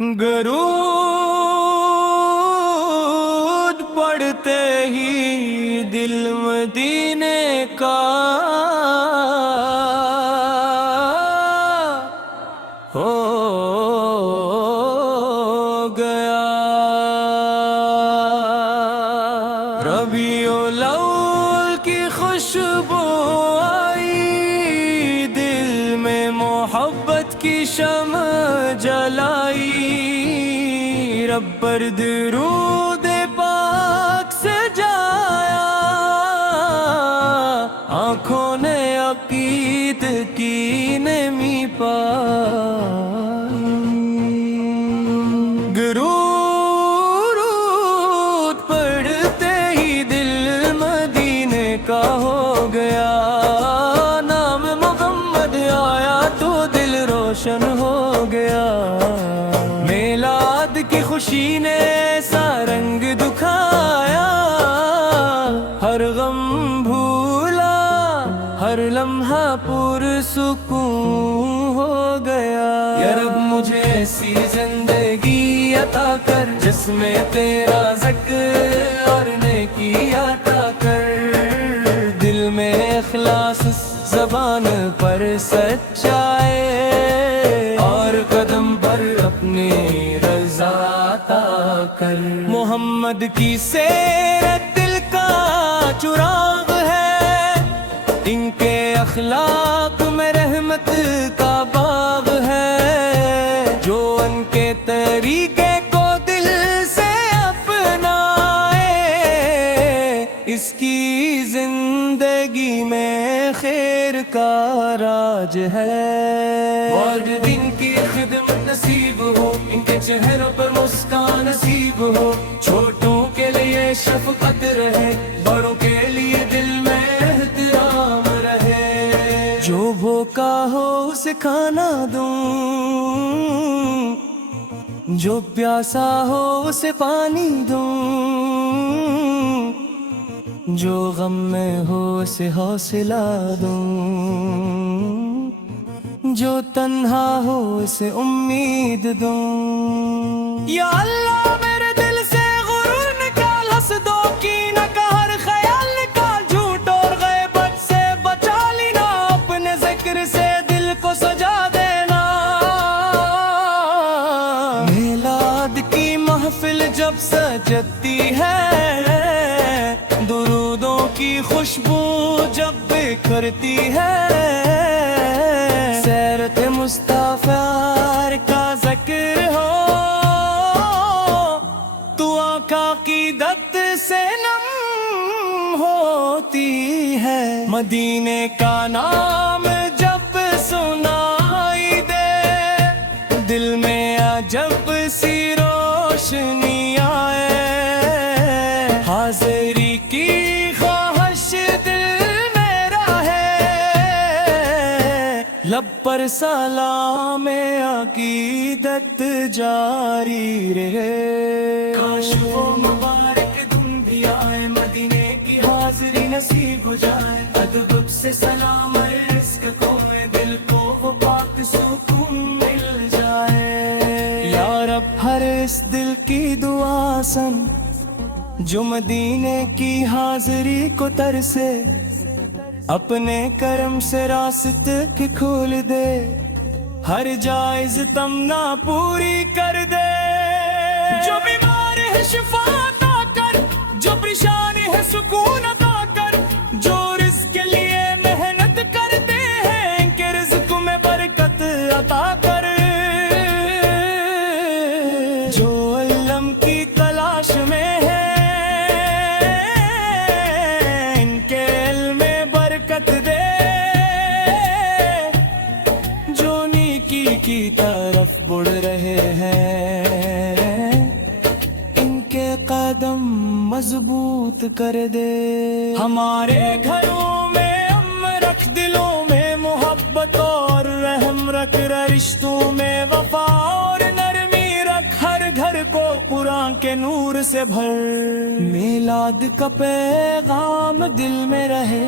درود پڑھتے ہی دل مدینے کا ہو گیا۔ ربیع الاول کی خوشبو آئی، دل میں محبت کی شمع جلائی، رب پر درود پاک سجایا، آنکھوں نے عقید کی نمی پائی۔ درود پڑھتے ہی دل مدینے کا ہو گیا، نام محمد آیا تو دل روشن ہو گیا۔ میلاد کی خوشی نے ایسا رنگ دکھایا، ہر غم بھولا، ہر لمحہ پرسکون ہو گیا۔ یا رب مجھے ایسی زندگی عطا کر جس میں تیرا ذکر اور نیکی عطا کر، دل میں اخلاص، زبان پر سچائی، اور قدم پر اپنی رضا عطا کر۔ محمد کی سیرت دل کا چراغ ہے، ان کے اخلاق میں رحمت کا باغ ہے، جو ان کے طریقے کو دل سے اپنائے، اس کی زندگی میں خیر کا راج ہے۔ والدین کی خدمت نصیب ہو، ان کے چہروں پر مسکان نصیب ہو، چھوٹوں کے لیے شفقت رہے، بڑوں کے لیے دل میں احترام رہے، جو بھوکا ہو اسے کھانا دوں، جو پیاسا ہو اسے پانی دوں، جو غم میں ہو اسے حوصلہ دوں، جو تنہا ہو اسے امید دوں۔ یا اللہ میرے دل سے غرور نکال، حسدوں کی نہ کا ہر خیال نکال، جھوٹ اور غیبت سے بچا لینا، اپنے ذکر سے دل کو سجا دینا۔ میلاد کی محفل جب سجتی ہے، درودوں کی خوشبو جب بکھرتی ہے، سیرت مصطفیٰ کا ذکر ہو تو آنکھ عقیدت سے نم ہوتی ہے۔ مدینے کا نام جب سنائی دے، دل میں عجب سی روشنی آئے، حاضری کی خواہش دل میں رہے، لب پر سلام عقیدت جاری رہے۔ کاش وہ مبارک دن بھی آئے، مدینے کی حاضری نصیب ہو جائے، ادب سے سلام رزق کو میں دل کو وہ پاک سکون مل جائے۔ یا رب ہر اس دل کی دعا سن جو مدینے کی حاضری کو ترسے، اپنے کرم سے راستے کھول دے، ہر جائز تمنا پوری کر دے، جو بیمار ہے شفا عطا کر، جو پریشان ہے سکون عطا کر، جو رزق کے لیے محنت کرتے ہیں ان کے رزق میں برکت عطا کر، جو علم کی تلاش میں ہے ان کے علم میں برکت دے، جو نیکی کی طرف بڑھ رہے ہیں ان کے قدم مضبوط کر دے۔ ہمارے گھروں میں امن رکھ، دلوں میں محبت اور رحم رکھ، رشتوں میں وفا اور نرمی رکھ، ہر گھر کو قرآن کے نور سے بھر، میلاد کا پیغام دل میں رہے،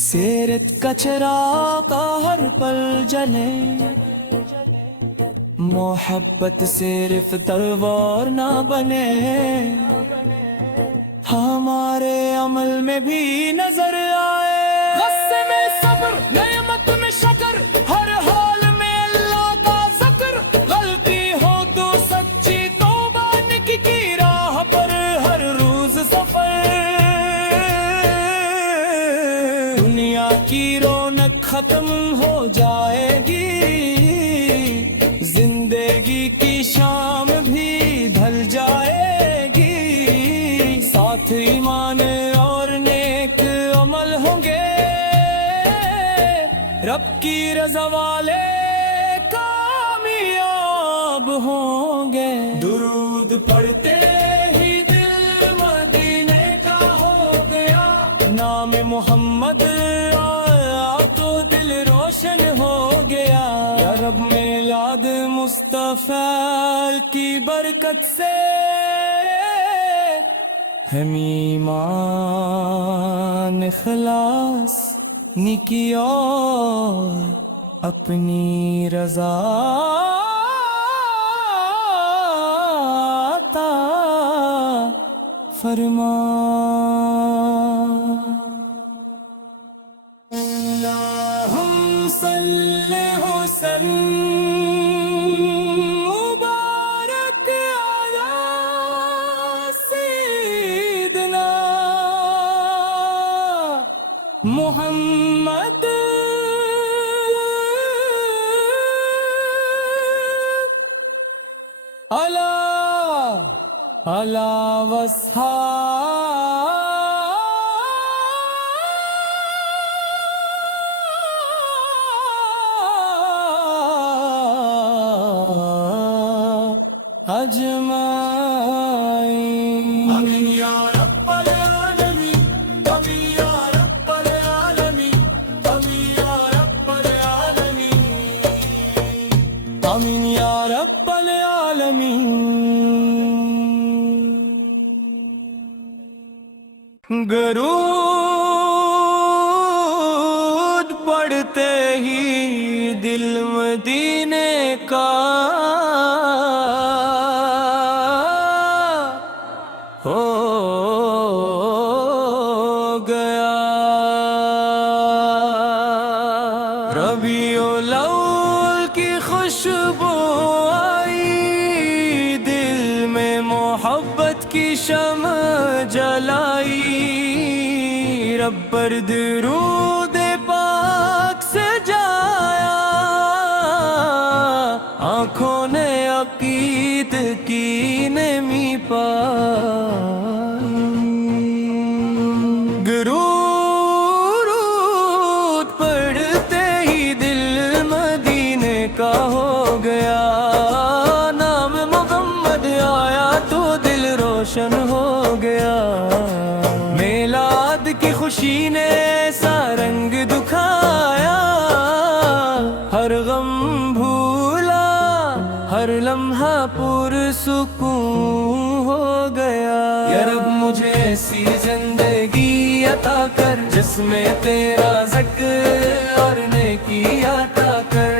سیرت کا چراغ ہر پل جلے، محبت صرف تلوار نہ بنے، ہمارے عمل میں بھی نظر آئے، غصے میں صبر، نعمت میں شکر، ہر حال میں اللہ کا ذکر، غلطی ہو تو سچی توبہ، نیکی کی راہ پر ہر روز سفر، دنیا کی رونق ختم ہو جائے گی، زندگی کی شام بھی ڈھل جائے گی، ساتھ ایمان اور نیک عمل ہوں گے، رب کی رضا والے کامیاب ہوں گے، درود پڑھتے ہی دل مدینے کا ہو گیا، نام محمد آیا تو دل روشن ہو گیا، یا رب میلاد مصطفیٰ کی برکت سے ہم ایمان اخلاص نیکی اور اپنی رضا عطا فرما۔ اللہم صلی وسلم مبارک علی سیدنا محمد علی اجمعین۔ آمین یا رب العالمین، آمین یا رب العالمین، آمین یا رب العالمین، آمین یا رب العالمین۔ درود پڑھتے ہی دل مدینے کا ہو گیا، ربیع الاول کی خوشبو آئی، دل میں محبت کی شمع جلائی، رب پر درود پاک سجایا، آنکھوں نے عقید کی نمی پائی، درود پڑھتے ہی دل مدینے کا ہو گیا، نام محمد آیا تو دل روشن ہو گیا، میلاد کی خوشی نے ایسا رنگ دکھایا، ہر غم بھولا، ہر لمحہ پرسکون ہو گیا، یا رب مجھے ایسی زندگی عطا کر جس میں تیرا ذکر اور نیکی عطا کر،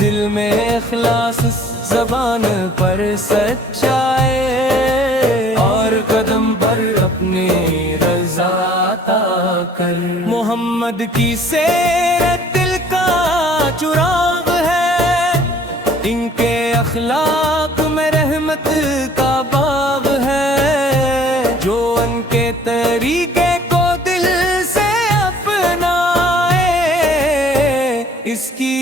دل میں اخلاص، زبان پر سچائی، اور قدم پر اپنی رضا عطا کر، محمد کی سیرت دل کا چراغ ہے، ان کے اخلاق میں رحمت کا باغ ہے، جو ان کے طریقے کو دل سے اپنائے، اس کی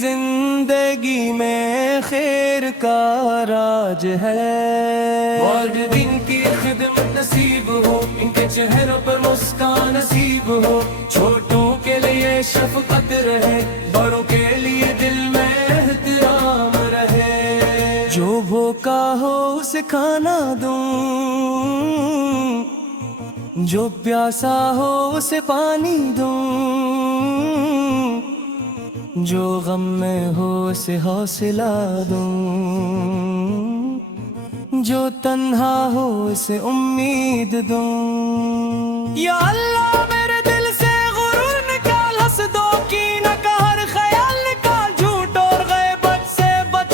زندگی میں خیر کا راج ہے، والدین کی خدمت نصیب ہو، ان کے چہروں پر مسکان نصیب ہو، چھوٹوں کے لیے شفقت رہے، بڑوں کے لیے دل میں احترام رہے، جو بھوکا ہو اسے کھانا دوں، جو پیاسا ہو اسے پانی دوں، جو غم میں ہو اسے حوصلہ دوں، جو تنہا ہو اسے امید دوں، یا اللہ میرے دل سے غرور نکال، حسدوں کی نہ کا ہر خیال نکال، جھوٹ اور غیبت سے بچ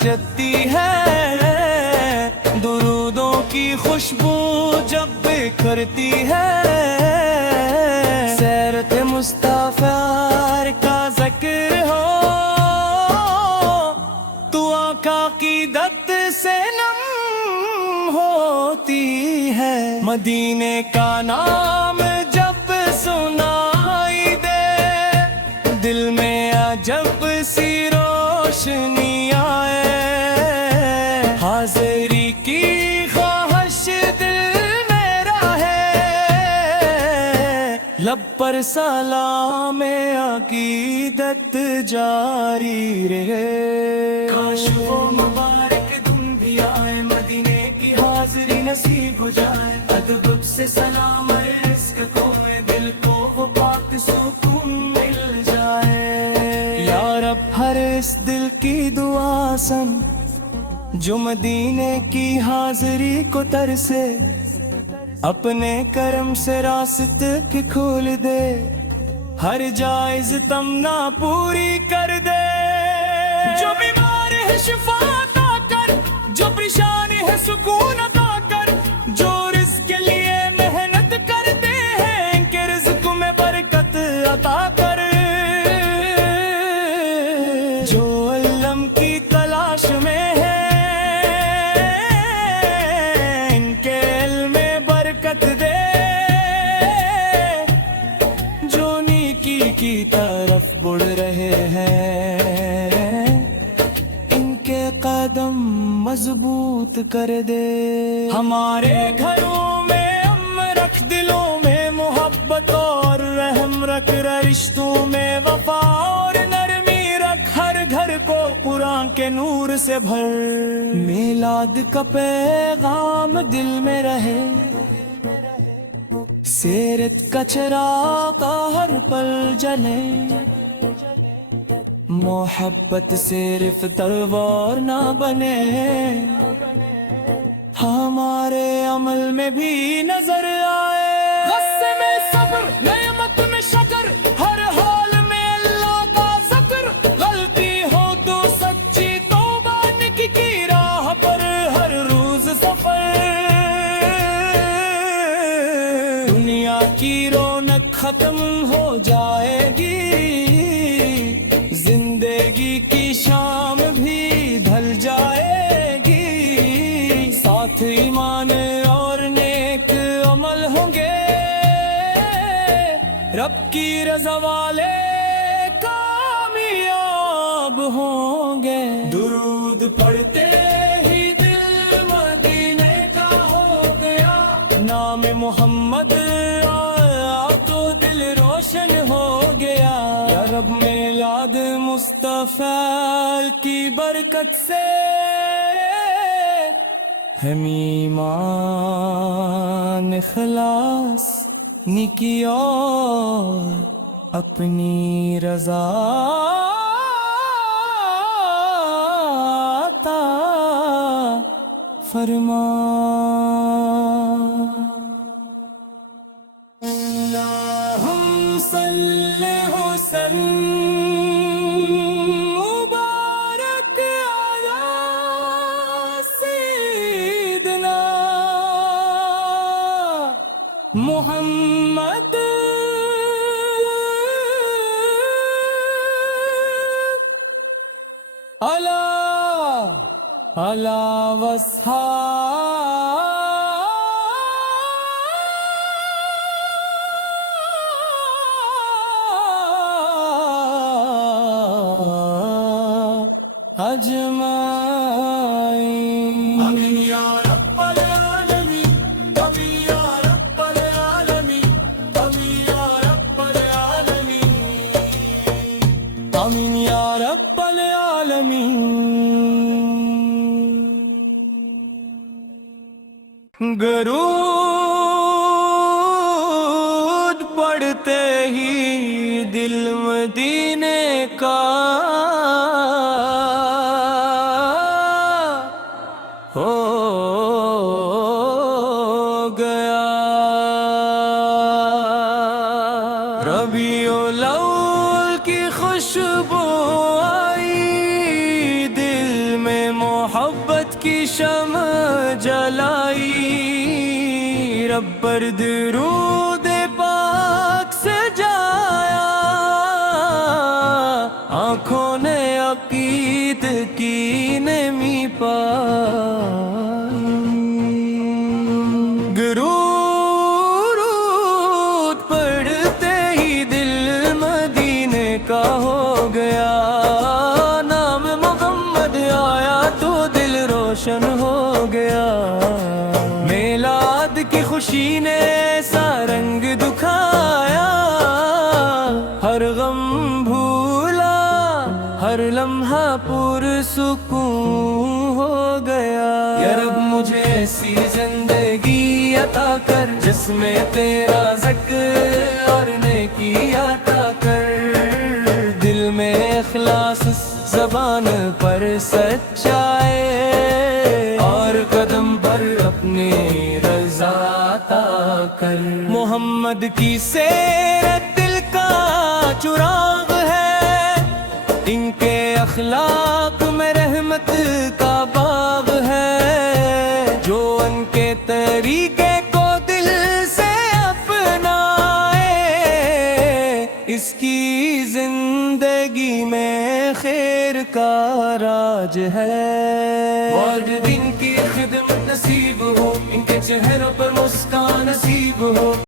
سجدتی ہے، درودوں کی خوشبو جب بکھرتی ہے، سیرت مصطفی کا ذکر ہو تو آقا کی دت سے نم ہوتی ہے، مدینے کا نام جب سنائی دے دل میں عجب سی روشنی آئے، حاضری کی خواہش دل میرا ہے، لب پر سلام عقیدت جاری رہے، کاش وہ مبارک دن بھی آئے، مدینے کی حاضری نصیب ہو جائے، ادب سے سلام رزق کو دل کو وہ پاک سکون مل جائے، یا رب ہر اس دل کی دعا سن جو مدینے کی حاضری کو ترسے، اپنے کرم سے راست کی کھول دے، ہر جائز تمنا پوری کر دے، جو بیمار ہے شفا عطا کر، جو پریشان ہے سکون عطا کر، جو رزق کے لیے محنت کرتے ہیں ان کے رزق میں برکت عطا کر، جو علم کی تلاش میں ہے ان کے علم میں برکت دے، جو نیکی کی طرف بڑھ رہے ہیں ان کے قدم مضبوط کر دے، ہمارے گھروں میں امن رکھ، دلوں میں محبت اور رحم رکھ، رشتوں میں وفا اور نرمی رکھ، ہر گھر کو قرآن کے نور سے بھر، میلاد کا پیغام دل میں رہے، سیرت کا چراغ ہر پل جلے، محبت صرف تلوار نہ بنے، ہمارے عمل میں بھی نظر آئے، غصے میں صبر، نعمت میں شکر، ہر حال میں اللہ کا ذکر، غلطی ہو تو سچی توبہ نیکی کی راہ پر ہر روز سفر، دنیا کی رونق ختم ہو جائے گی، زندگی کی شام بھی ڈھل جائے گی، ساتھ ایمان اور نیک عمل ہوں گے، رب کی رضا والے کامیاب ہوں گے، درود پڑھتے ہی دل مدینے کا ہو گیا، نام محمد آیا تو دل روشن ہو گیا، یا رب میلاد مصطفی کی برکت سے ہم ایمان اخلاص نیکی اور اپنی رضا عطا فرما، اللہم صلی وسلم مبارک علی سیدنا محمد علی اجمعین، آمین یا رب العالمین، آمین یا رب العالمین، آمین یا رب العالمین، آمین یا رب العالمین، درود پڑھتے ہی دل مدینے کا ہو گیا، ربیع الاول کی خوشبو آئی دل میں کی شمع جلائی، رب پر درود پاک سجایا، آنکھوں نے عقید کی نمی پائی، درود پڑھتے ہی دل مدینے کا ہو گیا، نام محمد آیا تو دل روشن ہو گیا، میلاد کی خوشی نے ایسا رنگ دکھایا، ہر غم بھولا، ہر لمحہ پرسکون ہو گیا۔ یا رب مجھے ایسی زندگی عطا کر جس میں تیرا ذکر اور نیکی عطا کر، دل میں اخلاص، زبان پر سچائی، اور قدم پر اپنی رضا عطا کر۔ محمد کی سیرت دل کا چراغ ہے، ان کے اخلاق میں رحمت کا باغ ہے، جو ان کے طریقے کو دل سے اپنائے، اس کی زندگی میں خیر کا راج ہے۔ والدین کی خدمت نصیب ہو، ان کے چہروں پر مسکان نصیب ہو۔